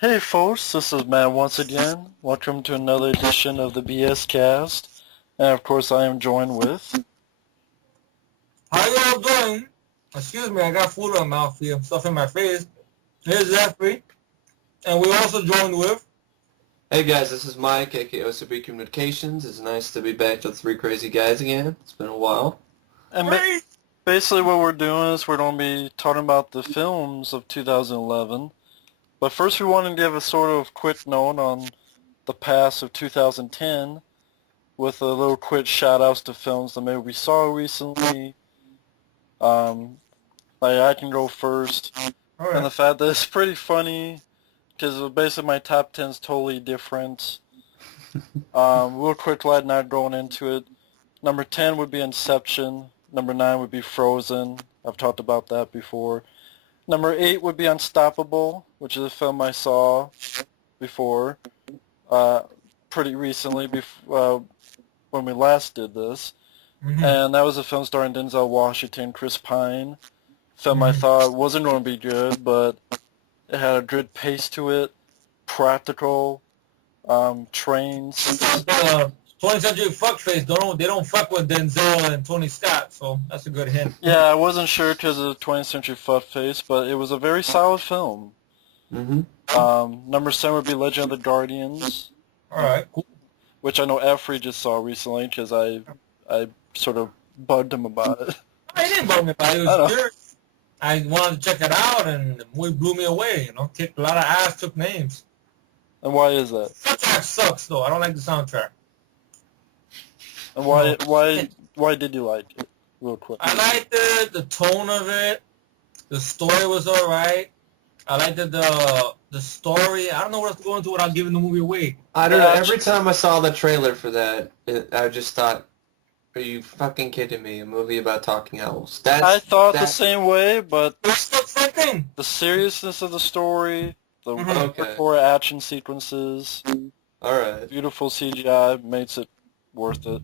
Hey folks, this is Matt once again. Welcome to another edition of the BS Cast. And of course I am joined with... How y'all doing? Excuse me, I got food in my mouth here, stuff in my face. Here's Efree, and we're also joined with... Hey guys, this is Mike, aka OCB Communications. It's nice to be back with three crazy guys again. It's been a while. And basically what we're doing is we're going to be talking about the films of 2011. But first we want to give a sort of quick note on the past of 2010 with a little quick shout-outs to films that maybe we saw recently. Like I can go first. All right. And the fact that it's pretty funny because basically my top 10 is totally different. Real quick, not going into it. Number 10 would be Inception. Number 9 would be Frozen. I've talked about that before. Number 8 would be Unstoppable, which is a film I saw before, pretty recently, when we last did this. Mm-hmm. And that was a film starring Denzel Washington, Chris Pine. Film I thought wasn't going to be good, but it had a good pace to it, practical, trains. 20th Century Fuckface, they don't fuck with Denzel and Tony Scott, so that's a good hint. Yeah, I wasn't sure because of 20th Century Fuckface, but it was a very solid film. Number 7 would be Legend of the Guardians. All right, cool. Which I know Efree just saw recently because I sort of bugged him about it. I didn't bug me about it. It was good. I wanted to check it out, and the movie blew me away. Kicked a lot of ass, took names. And why is that? Soundtrack sucks, though. I don't like the soundtrack. And why did you like it? Real quick. I liked it, the tone of it. The story was all right. I liked the story. I don't know what else to go into without giving the movie away. I don't know, every time I saw the trailer for that, I just thought, are you fucking kidding me? A movie about talking owls. I thought the same way, but It's the same thing. the seriousness of the story, the Okay. four action sequences, Alright. beautiful CGI makes it worth it.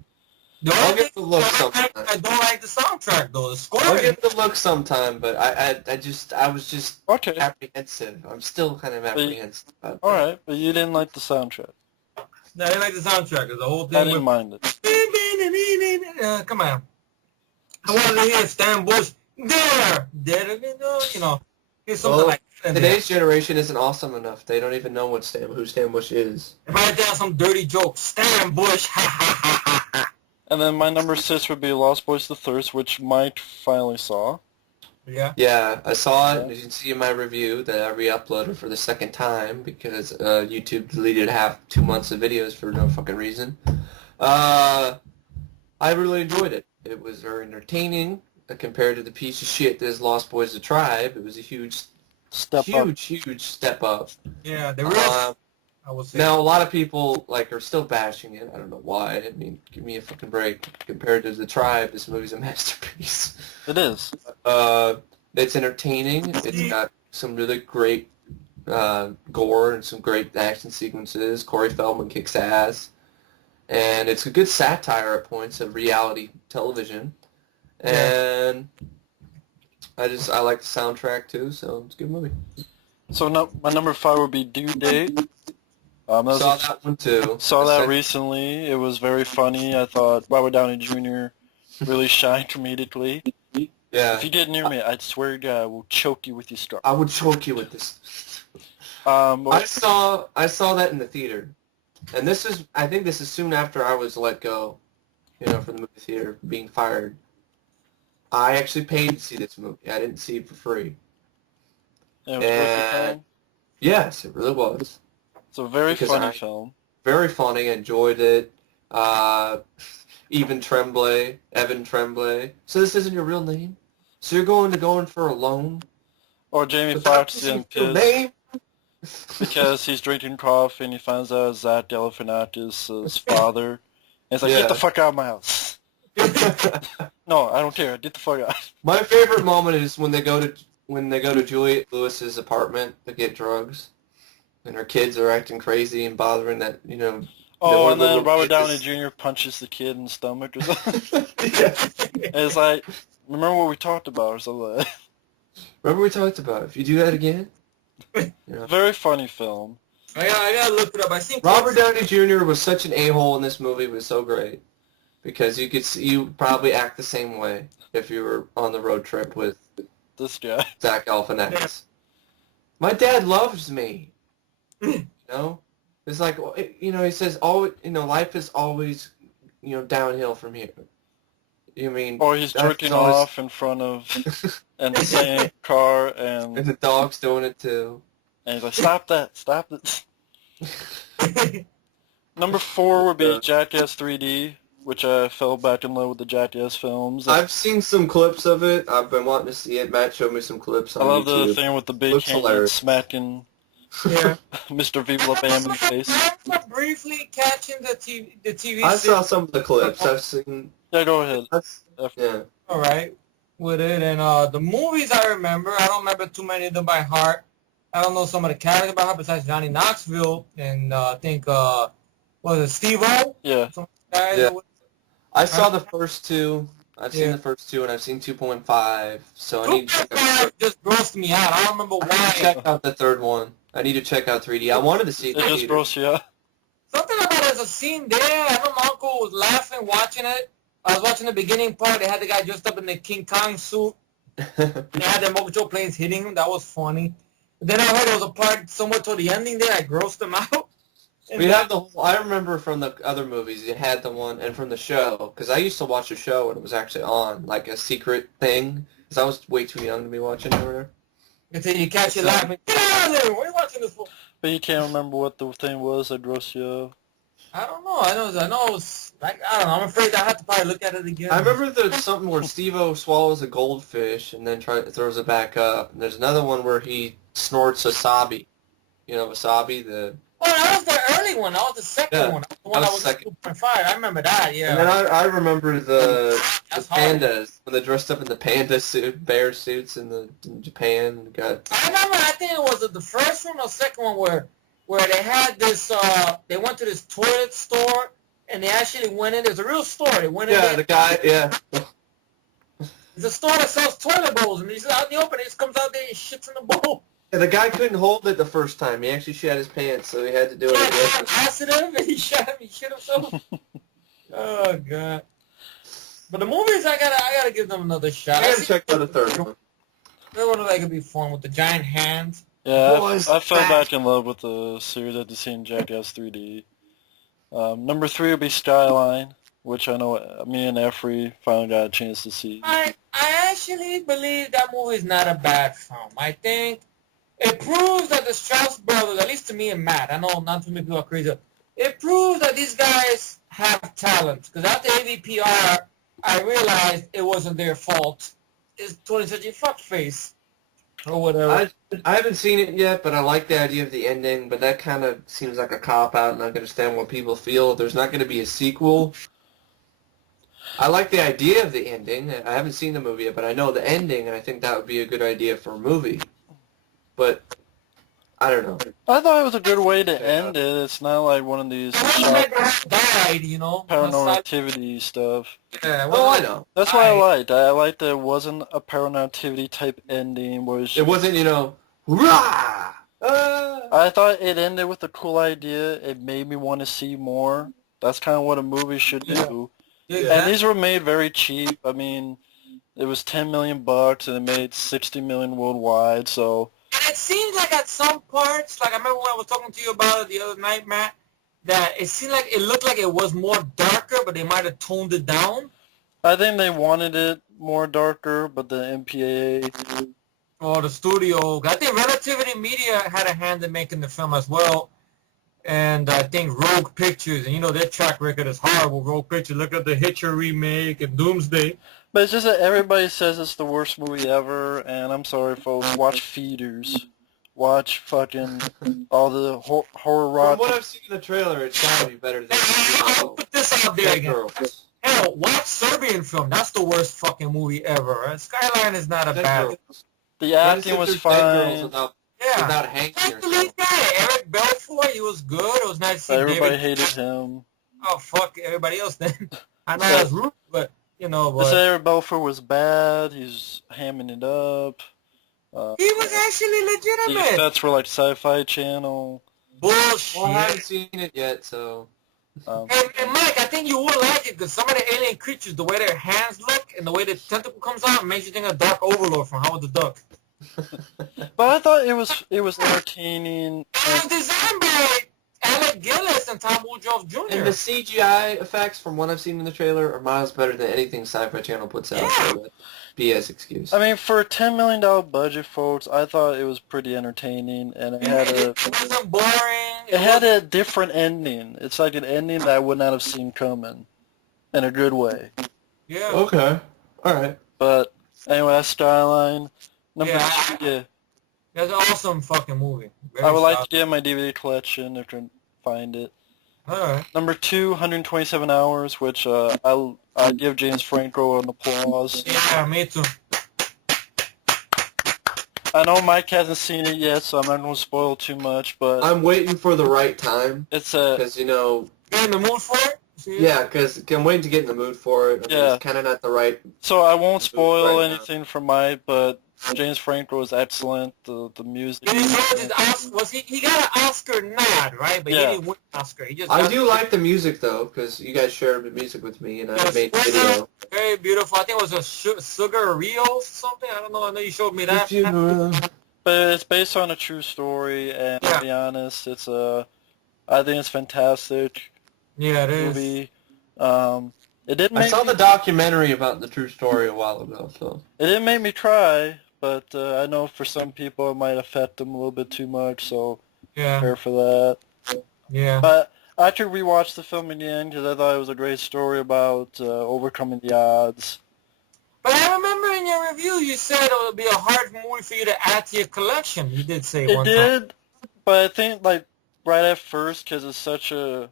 The I'll only get thing the look I sometime. don't like the soundtrack, though. The score. I'll get the look sometime, but I was just Okay. apprehensive. I'm still kind of apprehensive about that. Alright, but you didn't like the soundtrack. No, I didn't like the soundtrack. It's the whole thing. I didn't mind it. Come on. I wanted to hear Stan Bush. There, here's something like that. Today's generation isn't awesome enough. They don't even know who Stan Bush is. If I tell some dirty joke, Stan Bush, ha ha ha ha ha. And then my number 6 would be Lost Boys the Thirst, which Mike finally saw. Yeah. Yeah, I saw it. You can see in my review that I re-uploaded for the second time because YouTube deleted 2 months of videos for no fucking reason. I really enjoyed it. It was very entertaining compared to the piece of shit that is Lost Boys the Tribe. It was a huge step up. Yeah, the real. I would say. Now a lot of people are still bashing it. I don't know why. I mean, give me a fucking break. Compared to the Tribe, this movie's a masterpiece. It is. It's entertaining. It's got some really great gore and some great action sequences. Corey Feldman kicks ass. And it's a good satire at points of reality television. And I like the soundtrack too, so it's a good movie. So my number 5 would be Due Date. Saw that one too. Saw that recently. It was very funny. I thought Robert Downey Jr. really shined comedically. Yeah. If you get near me, I swear to God, I will choke you with your scarf. I would choke you with this. I saw that in the theater. And I think this is soon after I was let go, from the movie theater, being fired. I actually paid to see this movie. I didn't see it for free. And it was worth the film? Yes, it really was. It's a very funny film. Very funny. Enjoyed it. Evan Tremblay. So this isn't your real name? So you're going for a loan? Or Jamie Foxx in Piss. Because he's drinking coffee and he finds out Zach Galifianakis' his father. And he's like, Get the fuck out of my house. No, I don't care. Get the fuck out. My favorite moment is when they go to Juliette Lewis's apartment to get drugs. And her kids are acting crazy and bothering that, Oh, and then Robert Downey Jr. punches the kid in the stomach or something. And it's like, remember what we talked about or something like that. Remember we talked about, if you do that again, Very funny film. I gotta look it up. I think Robert Downey Jr. was such an a-hole in this movie. It was so great because you could see, you probably act the same way if you were on the road trip with This guy. Zach Galifianakis. My dad loves me. You know, it's like, you know, he says, "Oh, you know, life is always, you know, downhill from here." You mean? Or he's jerking off in front of an insane car, and the dog's doing it too. And he's like, "Stop that! Stop it!" Number 4 would be Jackass 3D, which I fell back in love with the Jackass films. I've seen some clips of it. I've been wanting to see it. Matt showed me some clips on YouTube. I love the thing with the big hand smacking Mr. Viva Bam in the face. I remember briefly catching the TV. I saw some of the clips. I've seen. Yeah, go ahead. Yeah. All right, with it, and the movies I remember. I don't remember too many of them by heart. I don't know some of the characters by heart besides Johnny Knoxville and I think was it Steve-O? Yeah. Yeah. I saw the first two. I've seen the first two, and I've seen 2.5. So I need to check out. Just grossed me out. I don't remember why. Check out the third one. I need to check out 3D. I wanted to see it. It just grossed you out. Something about there's a scene there. I know my uncle was laughing watching it. I was watching the beginning part. They had the guy dressed up in the King Kong suit. They had the mojo planes hitting him. That was funny. But then I heard there was a part somewhere toward the ending there. I grossed him out. We have the whole, I remember from the other movies, you had the one, and from the show, because I used to watch the show when it was actually on, like a secret thing, because I was way too young to be watching it or whatever. Until you catch it laughing. Get out of there! What are you watching this for? But you can't remember what the thing was that grossed you out. I don't know. I know it was, like, I don't know. I'm afraid I have to probably look at it again. I remember there's something where Steve-O swallows a goldfish and then throws it back up. And there's another one where he snorts wasabi. You know, wasabi, the... Oh, that was the early one. That was the second one. The one that was 2.5. I remember that, yeah. And then I remember the pandas, when they dressed up in the panda suit, bear suits in Japan. I remember, I think it was the first one or second one where they had this, they went to this toilet store, and they actually went in. There's a real store. They went in there. Yeah, the guy, yeah. It's a store that sells toilet bowls, and he's out in the open. He just comes out there and shits in the bowl. Yeah, the guy couldn't hold it the first time. He actually shat his pants, so he had to do it again. Laxative, and he shit himself. Oh god! But the movies, I gotta give them another shot. I gotta check out the third one. That one like could be fun with the giant hands. Yeah, I fell back in love with the series after seeing Jackass 3D. Number 3 would be Skyline, which I know me and Efree finally got a chance to see. I actually believe that movie is not a bad film. I think it proves that the Strauss brothers, at least to me and Matt, I know not too many people are crazy, it proves that these guys have talent. Because after AVPR, I realized it wasn't their fault. It's 20th fuckface. Or whatever. I haven't seen it yet, but I like the idea of the ending, but that kind of seems like a cop-out, and I can understand what people feel. There's not going to be a sequel. I like the idea of the ending. I haven't seen the movie yet, but I know the ending, and I think that would be a good idea for a movie. But, I don't know. I thought it was a good way to end it. It's not like one of these died, you know, paranormal activity stuff. Yeah, well, I know. That's what I liked. I liked that it wasn't a paranormal activity type ending. Where it wasn't, you know, rah! I thought it ended with a cool idea. It made me want to see more. That's kind of what a movie should do. Yeah. And these were made very cheap. I mean, it was $10 million and it made $60 million worldwide. So. And it seems like at some parts, like I remember when I was talking to you about it the other night, Matt, that it seemed like it looked like it was more darker, but they might have toned it down. I think they wanted it more darker, but the MPAA. Or the studio. I think Relativity Media had a hand in making the film as well. And I think Rogue Pictures, and you know their track record is horrible. Rogue Pictures, look at the Hitcher remake and Doomsday. But it's just that everybody says it's the worst movie ever, and I'm sorry, folks. Watch Feeders. Watch fucking all the horror rock. From what I've seen in the trailer, it's gotta be better than I'll put this out there again. Girls. Hell, watch Serbian film. That's the worst fucking movie ever. Skyline is not a bad. The acting was fine. Without hanging Like the lead guy, Eric Belfort, he was good. It was nice to see Everybody David. hated him. Oh, fuck everybody else then. I know that's rude, but, you know. They say Eric Belfort was bad. He's hamming it up. He was actually The legitimate. effects were like Sci-Fi Channel. Bullshit. Well, I haven't seen it yet, so. Hey, Mike, I think you would like it because some of the alien creatures, the way their hands look and the way the tentacle comes out, makes you think of Dark Overlord from Howard the Duck. But I thought it was entertaining. It was designed by Alec Gillis and Tom Woodruff Jr. And the CGI effects, from what I've seen in the trailer, are miles better than anything Sci-Fi Channel puts out. Yeah. So BS excuse. I mean, for a $10 million budget, folks, I thought it was pretty entertaining, and it wasn't boring. it had a different ending. It's like an ending that I would not have seen coming, in a good way. Yeah. Okay. All right. But anyway, that's Skyline. Yeah. That's an awesome fucking movie. Very I would like solid. to get my DVD collection if I can find it. Alright. Number 2, 127 Hours, which I'll give James Franco an applause. Yeah, me too. I know Mike hasn't seen it yet, so I'm not going to spoil too much, but I'm waiting for the right time it's a... because, you know... You in the mood for it? See? Yeah, because I'm waiting to get in the mood for it. I mean, Yeah. It's kind of not the right... So I won't spoil Right now. anything from Mike, but James Franco is excellent. The music... Did he get his Oscar? He got an Oscar nod, right? But Yeah. he didn't win an Oscar. He just I got do like the music, though, because you guys shared the music with me, and I Yes, made the very video. Very beautiful. I think it was a Sugar Rios or something. I don't know. I know you showed me that. But it's based on a true story, and to be honest, I think it's fantastic Yeah, it is. movie. It didn't I make saw the documentary about the true story a while ago, so... It didn't make me cry, but I know for some people it might affect them a little bit too much, so Yeah. prepare for that. Yeah. But I actually rewatched the film again because I thought it was a great story about overcoming the odds. But I remember in your review you said it would be a hard movie for you to add to your collection. You did say It one time. did, but I think like right at first because it's such a...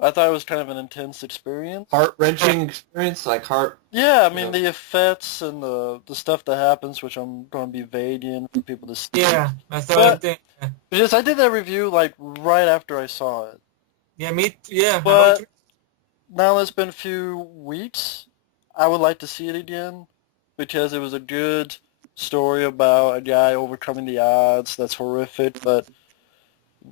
I thought it was kind of an intense experience. Heart-wrenching experience, like heart... Yeah, I mean the effects and the stuff that happens, which I'm going to be vague in for people to see. Yeah, that's the other But- thing. Because I did that review like right after I saw it. Yeah, me. Yeah. But now that it's been a few weeks, I would like to see it again because it was a good story about a guy overcoming the odds. That's horrific, but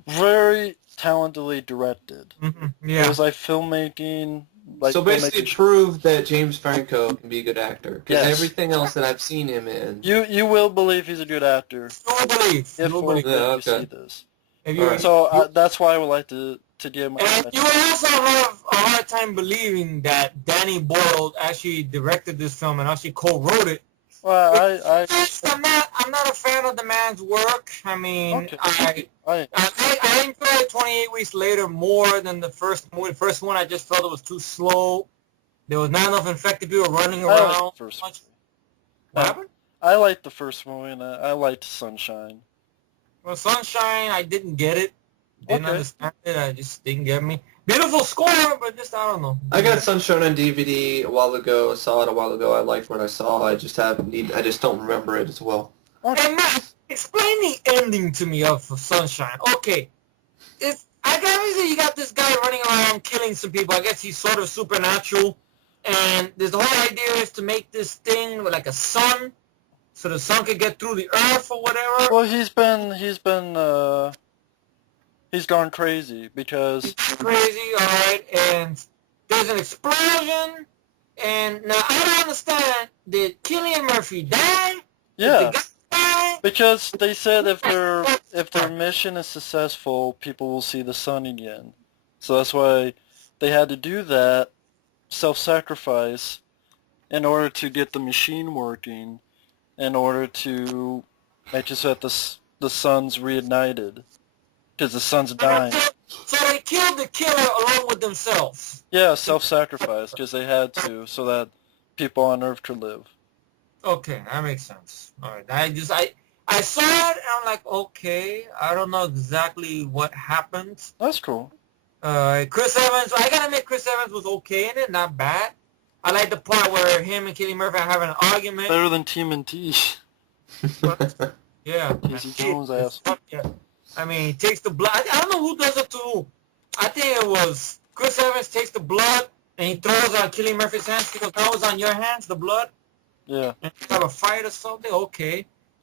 very talentedly directed. Mhm, It yeah. was like filmmaking. Like So basically filmmaking- proved that James Franco can be a good actor. Because Yes. everything else that I've seen him in... you will believe he's a good actor No belief. if No or belief. when Yeah, you see okay. this. If you, Alright. So that's why I would like to give my... and you will also have a hard time believing that Danny Boyle actually directed this film and actually co-wrote it. Well, I'm not a fan of the man's work. I mean, Okay. I enjoyed 28 Weeks Later more than the first movie. The first one, I just felt it was too slow. There was not enough infected people running I like around. the first Much- movie. What happened? I liked the first movie, and I liked Sunshine. Well, Sunshine, I didn't get it. Didn't Okay. understand it. I just didn't get me. Beautiful score, but just, I don't know. I got Sunshine on DVD a while ago. I saw it a while ago. I liked what I saw. I just don't remember it as well. Hey, Matt, explain the ending to me of Sunshine. Okay. Obviously you got this guy running around killing some people. I guess he's sort of supernatural. And the whole idea is to make this thing with like a sun, so the sun could get through the earth or whatever. Well, he's gone crazy because Crazy, alright. And there's an explosion. And now I don't understand. Did Cillian Murphy die? yeah, Did the guy die? because they said if their mission is successful, people will see the sun again. So that's why they had to do that self-sacrifice in order to get the machine working, in order to make it so that the sun's reignited, because the sun's dying. So they killed the killer along with themselves. Yeah, self-sacrifice, because they had to, so that people on Earth could live. Okay, that makes sense. All right, I saw it and I'm like, okay, I don't know exactly what happened. That's cool. Chris Evans, I gotta admit, Chris Evans was okay in it, not bad. I like the part where him and Cillian Murphy are having an argument. Better than TMNT. Yeah. Casey Jones ass. Yeah. I mean, he takes the blood. I don't know who does it to who. I think it was Chris Evans takes the blood and he throws on Cillian Murphy's hands. He goes, that was on your hands, the blood. Yeah. And you have a fight or something. Okay.